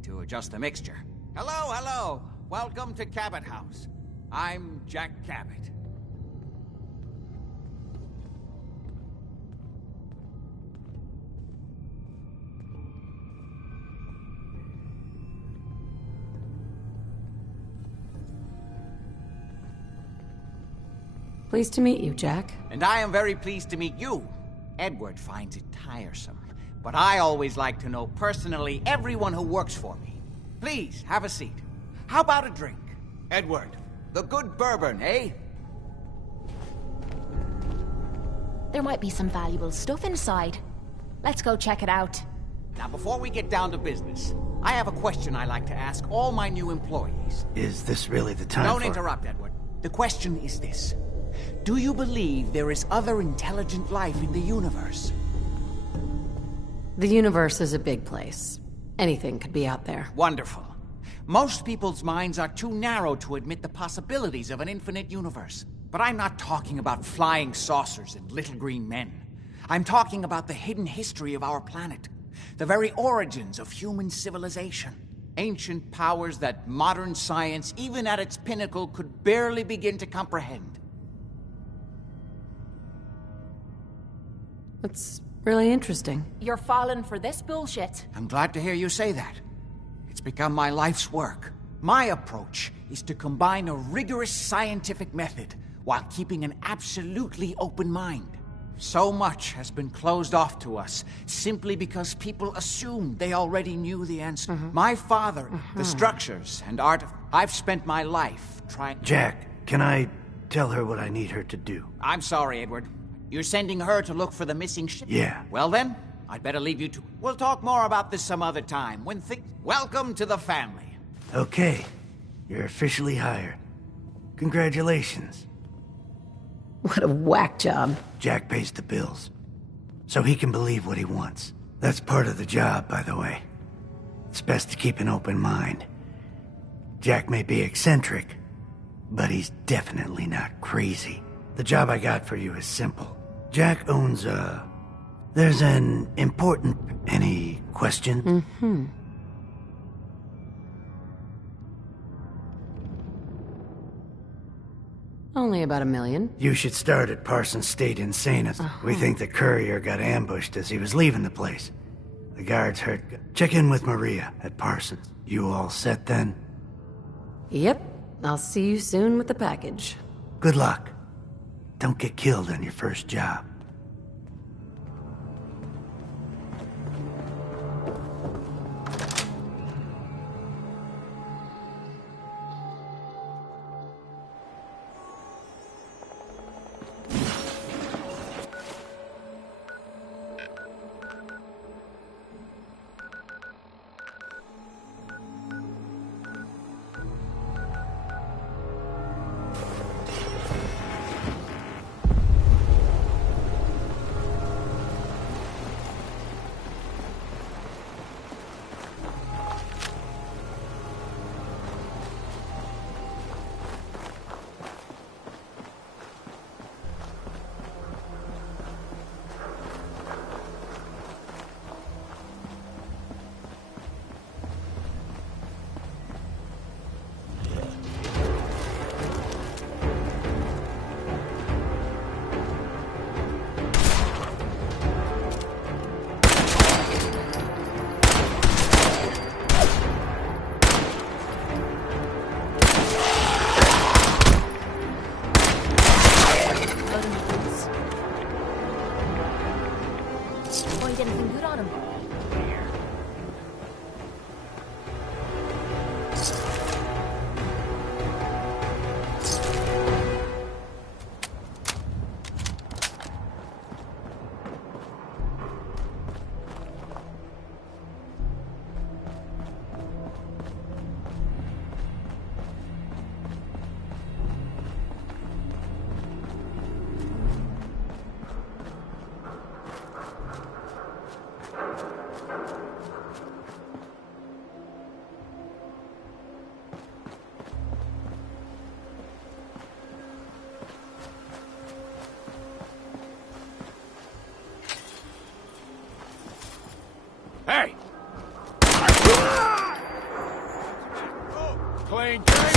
need to adjust the mixture. Hello, hello. Welcome to Cabot House. I'm Jack Cabot. Pleased to meet you, Jack. And I am very pleased to meet you. Edward finds it tiresome, but I always like to know personally everyone who works for me. Please, have a seat. How about a drink? Edward, the good bourbon, eh? There might be some valuable stuff inside. Let's go check it out. Now, before we get down to business, I have a question I like to ask all my new employees. Is this really the time Don't interrupt, Edward. The question is this. Do you believe there is other intelligent life in the universe? The universe is a big place. Anything could be out there. Wonderful. Most people's minds are too narrow to admit the possibilities of an infinite universe. But I'm not talking about flying saucers and little green men. I'm talking about the hidden history of our planet. The very origins of human civilization. Ancient powers that modern science, even at its pinnacle, could barely begin to comprehend. That's really interesting. You're falling for this bullshit. I'm glad to hear you say that. It's become my life's work. My approach is to combine a rigorous scientific method while keeping an absolutely open mind. So much has been closed off to us simply because people assumed they already knew the answer. My father, the structures and art of... I've spent my life trying... Jack, can I tell her what I need her to do? I'm sorry, Edward. You're sending her to look for the missing ship? Yeah. Well then, I'd better leave you to... We'll talk more about this some other time, when Welcome to the family. Okay. You're officially hired. Congratulations. What a whack job. Jack pays the bills, so he can believe what he wants. That's part of the job, by the way. It's best to keep an open mind. Jack may be eccentric, but he's definitely not crazy. The job I got for you is simple. Jack owns there's an important... Any questions? Only about 1 million. You should start at Parsons State Insane. We think the courier got ambushed as he was leaving the place. The guards heard... Check in with Maria at Parsons. You all set then? Yep. I'll see you soon with the package. Good luck. Don't get killed on your first job. playing games.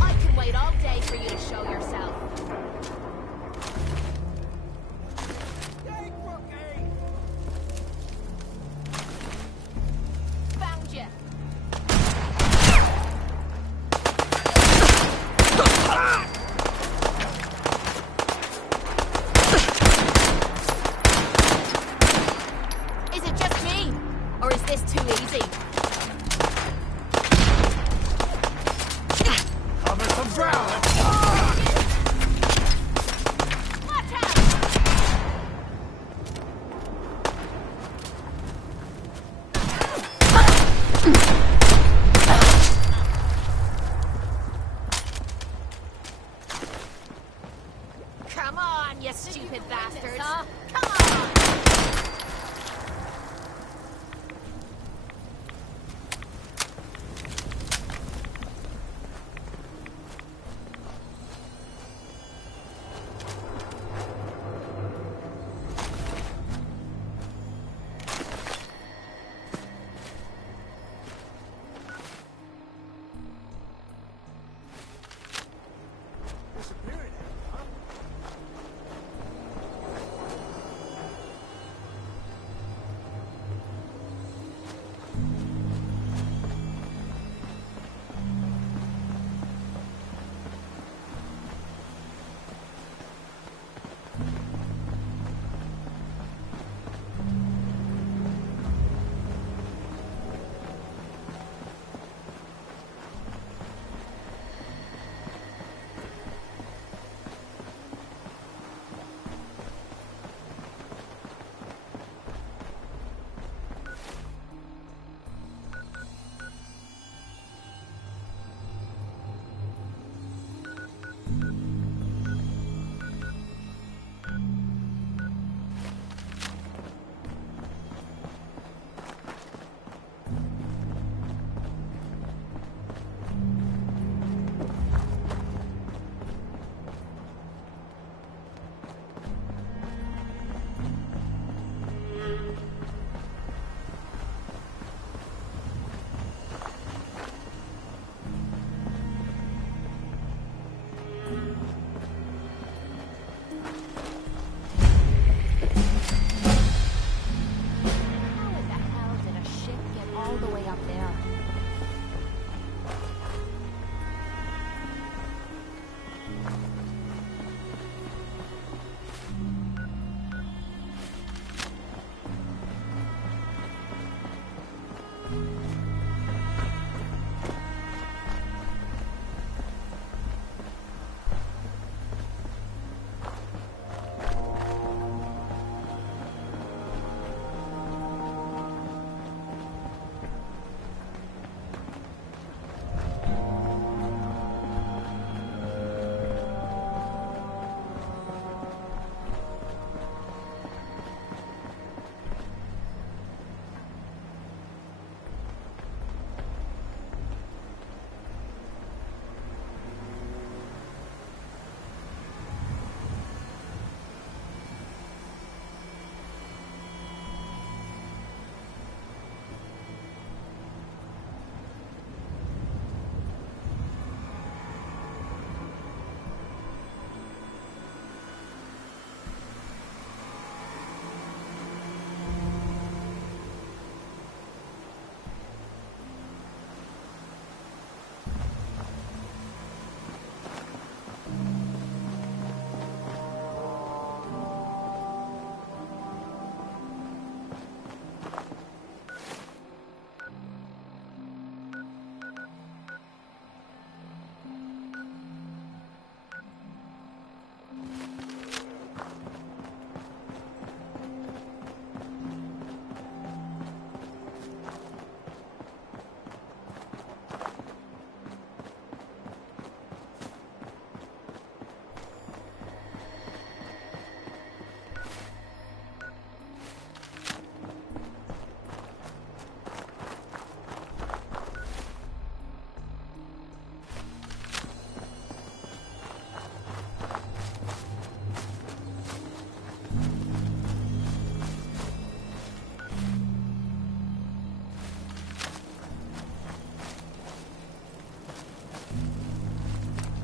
I can wait all day for you to show yourself. Found you. Is it just me? Or is this too easy? Cover some ground. Watch out! Come on, you stupid bastards! Come on!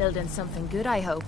Building something good, I hope.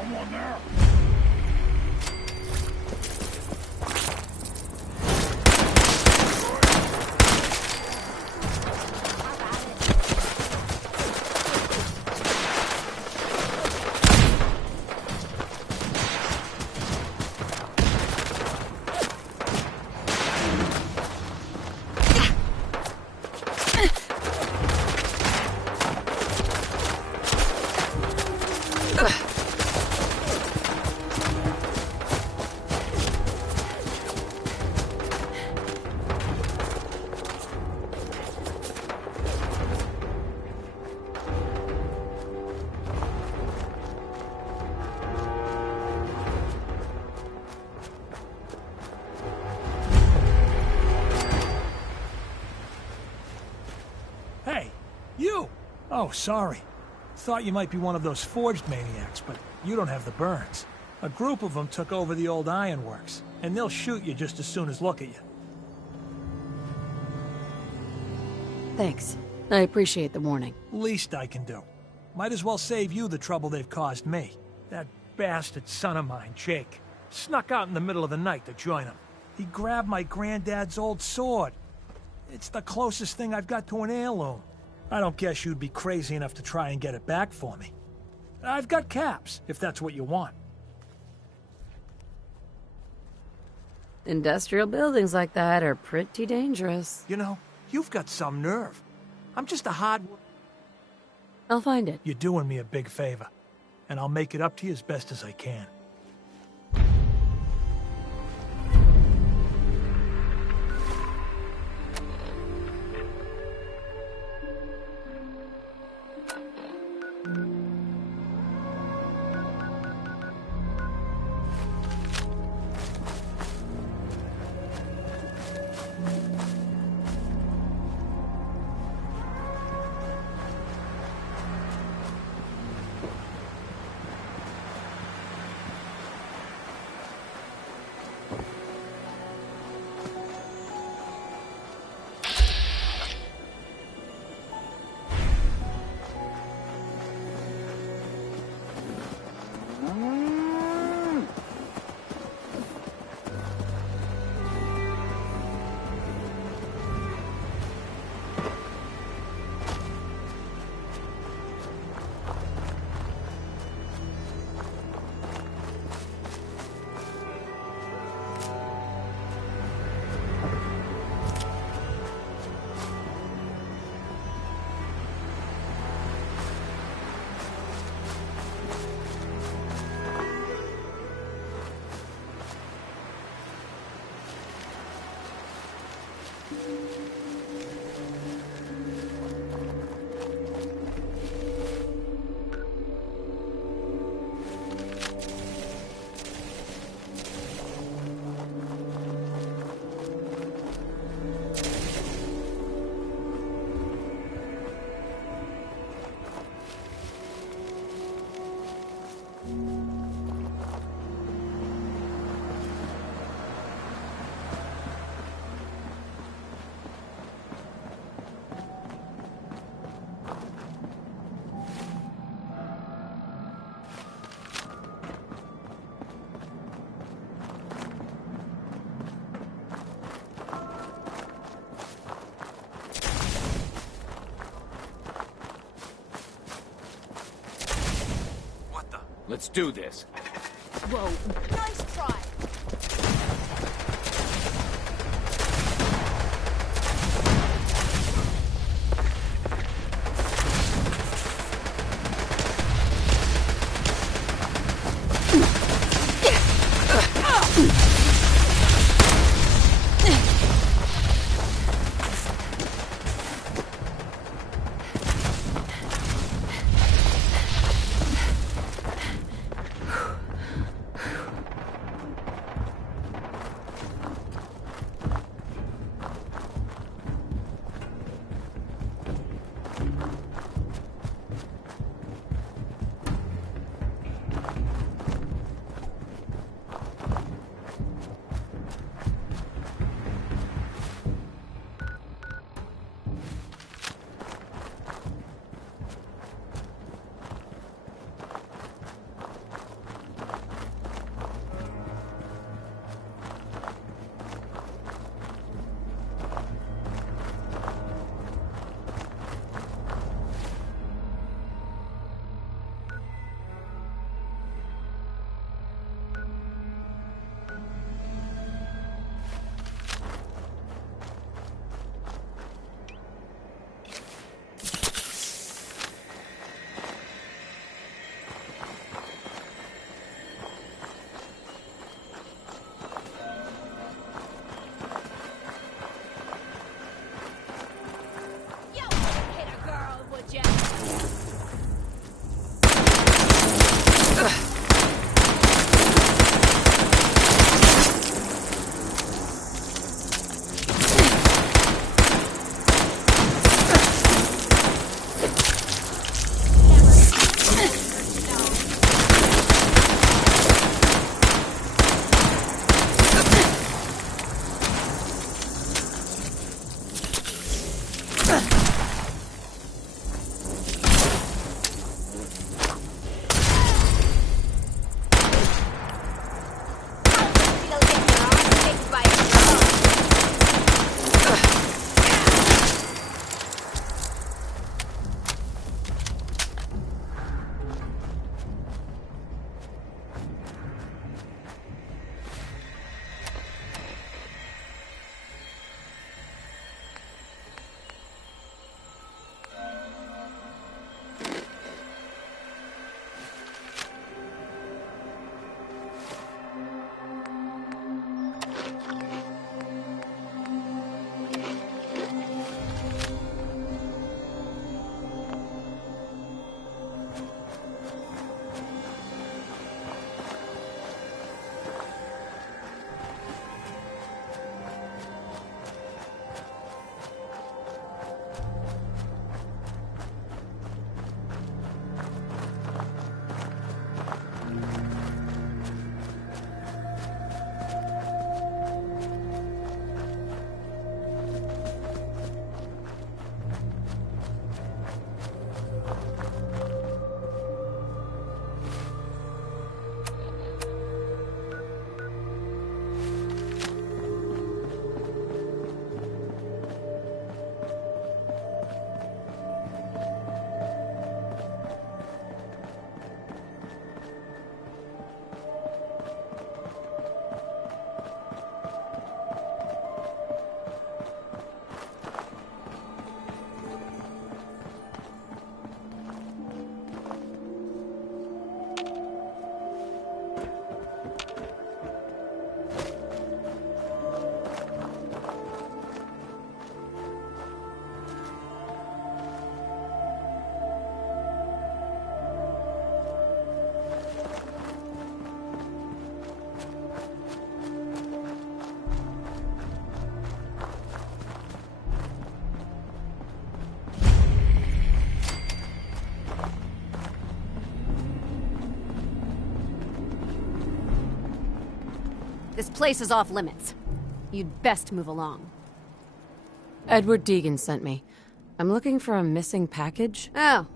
Come on now. Hey, you! Oh, sorry. Thought you might be one of those forged maniacs, but you don't have the burns. A group of them took over the old ironworks, and they'll shoot you just as soon as look at you. Thanks. I appreciate the warning. Least I can do. Might as well save you the trouble they've caused me. That bastard son of mine, Jake, snuck out in the middle of the night to join him. He grabbed my granddad's old sword. It's the closest thing I've got to an heirloom. I don't guess you'd be crazy enough to try and get it back for me. I've got caps, if that's what you want. Industrial buildings like that are pretty dangerous. You know, you've got some nerve. I'm just a hard... I'll find it. You're doing me a big favor, and I'll make it up to you as best as I can. Let's do this. Whoa, nice try. This place is off limits. You'd best move along. Edward Deegan sent me. I'm looking for a missing package. Oh,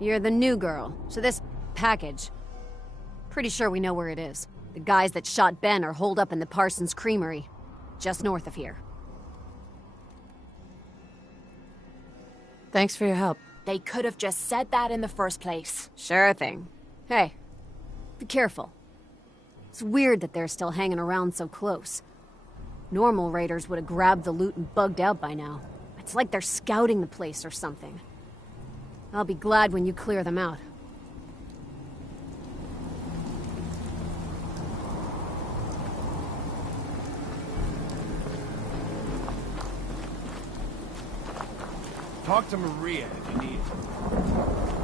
you're the new girl. So this package... Pretty sure we know where it is. The guys that shot Ben are holed up in the Parsons Creamery, just north of here. Thanks for your help. They could have just said that in the first place. Sure thing. Hey, Be careful. It's weird that they're still hanging around so close. Normal raiders would have grabbed the loot and bugged out by now. It's like they're scouting the place or something. I'll be glad when you clear them out. Talk to Maria if you need it.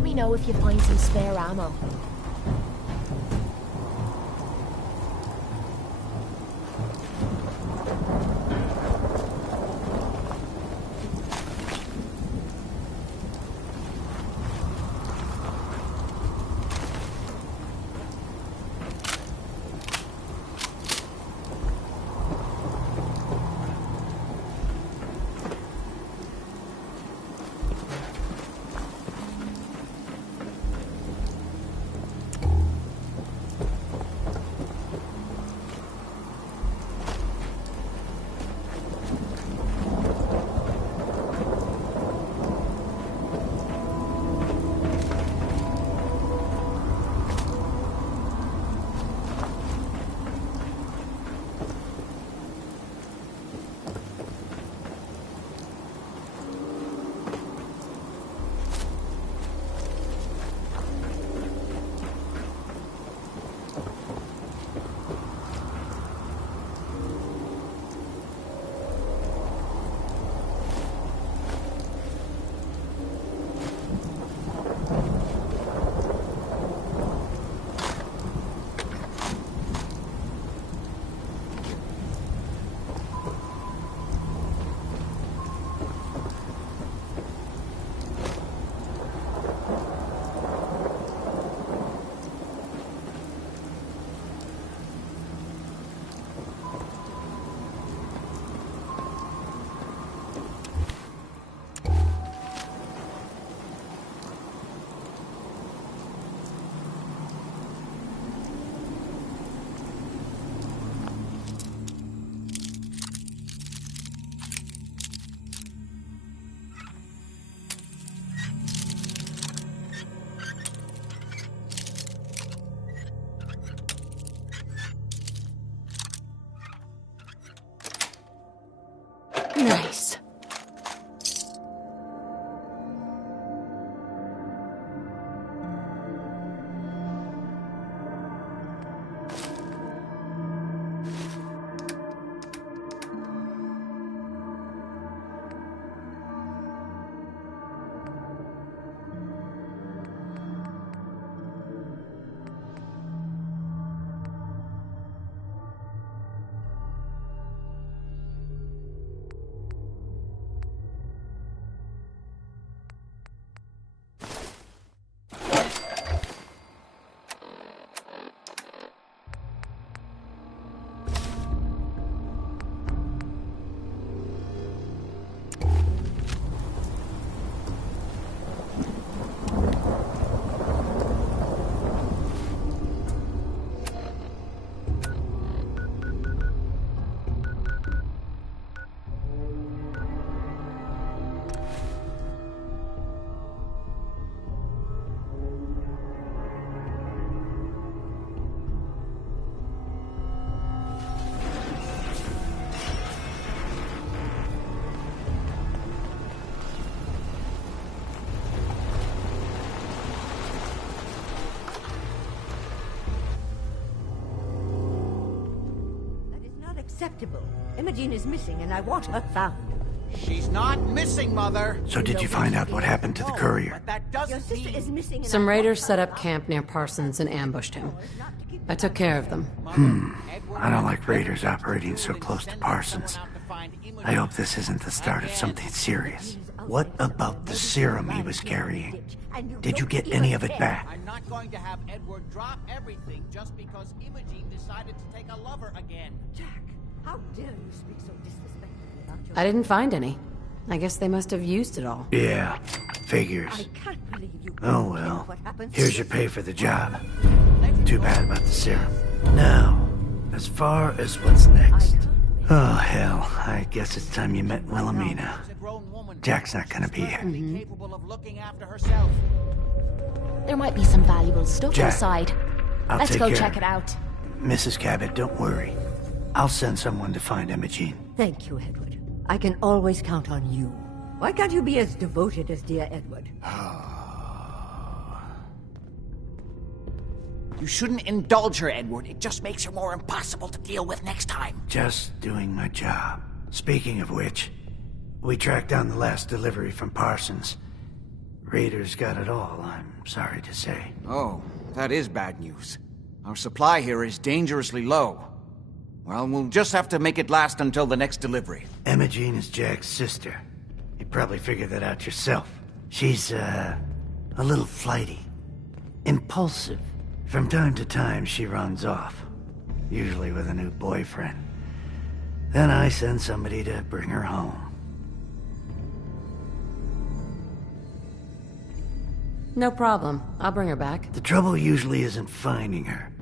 Let me know if you find some spare ammo. unacceptable. Imogene is missing and I want her found. She's not missing, Mother. So did you find out what happened to the courier? But that Your doesn't sister mean... is missing and Some I want raiders her set up found. camp near Parsons and ambushed him. I took care of them. I don't like raiders operating so close to Parsons. I hope this isn't the start of something serious. What about the serum he was carrying? Did you get any of it back? I'm not going to have Edward drop everything just because Imogene decided to take a lover again. Jack, how dare you speak so disrespectfully about your... I didn't find any. I guess they must have used it all. Yeah, figures. I can't believe you. Oh care well. what happens. Here's your pay for the job. Too bad about the serum. Now, as far as what's next. Oh hell, I guess it's time you met Wilhelmina. Jack's not gonna be here. Capable of looking after herself. There might be some valuable stuff Jack, inside. I'll Let's take go care check of it out. Mrs. Cabot, don't worry. I'll send someone to find Imogene. Thank you, Edward. I can always count on you. Why can't you be as devoted as dear Edward? You shouldn't indulge her, Edward. It just makes her more impossible to deal with next time. Just doing my job. Speaking of which, we tracked down the last delivery from Parsons. Raiders got it all, I'm sorry to say. Oh, that is bad news. Our supply here is dangerously low. Well, we'll just have to make it last until the next delivery. Imogene is Jack's sister. You probably figured that out yourself. She's, a little flighty. Impulsive. From time to time, she runs off. Usually with a new boyfriend. Then I send somebody to bring her home. No problem. I'll bring her back. The trouble usually isn't finding her.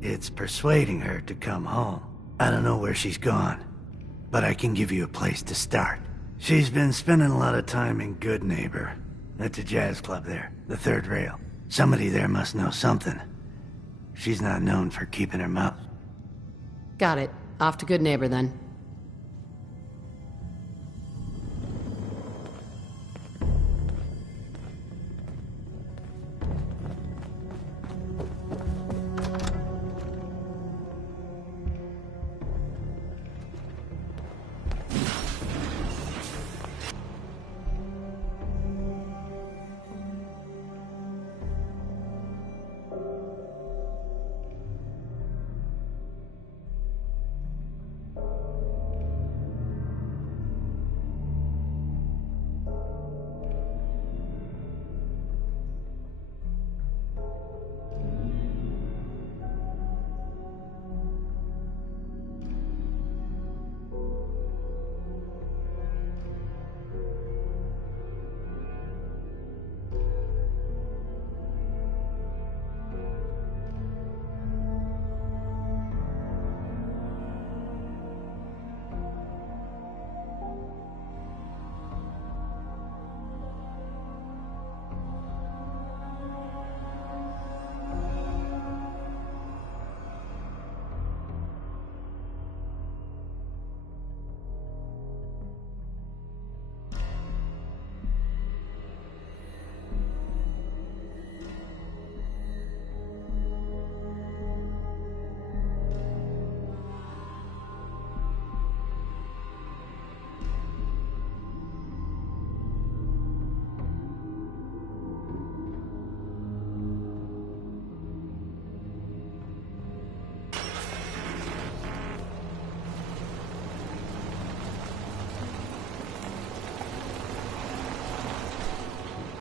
It's persuading her to come home. I don't know where she's gone, but I can give you a place to start. She's been spending a lot of time in Good Neighbor. That's a jazz club there, the third rail. Somebody there must know something. She's not known for keeping her mouth. Got it. Off to Good Neighbor then.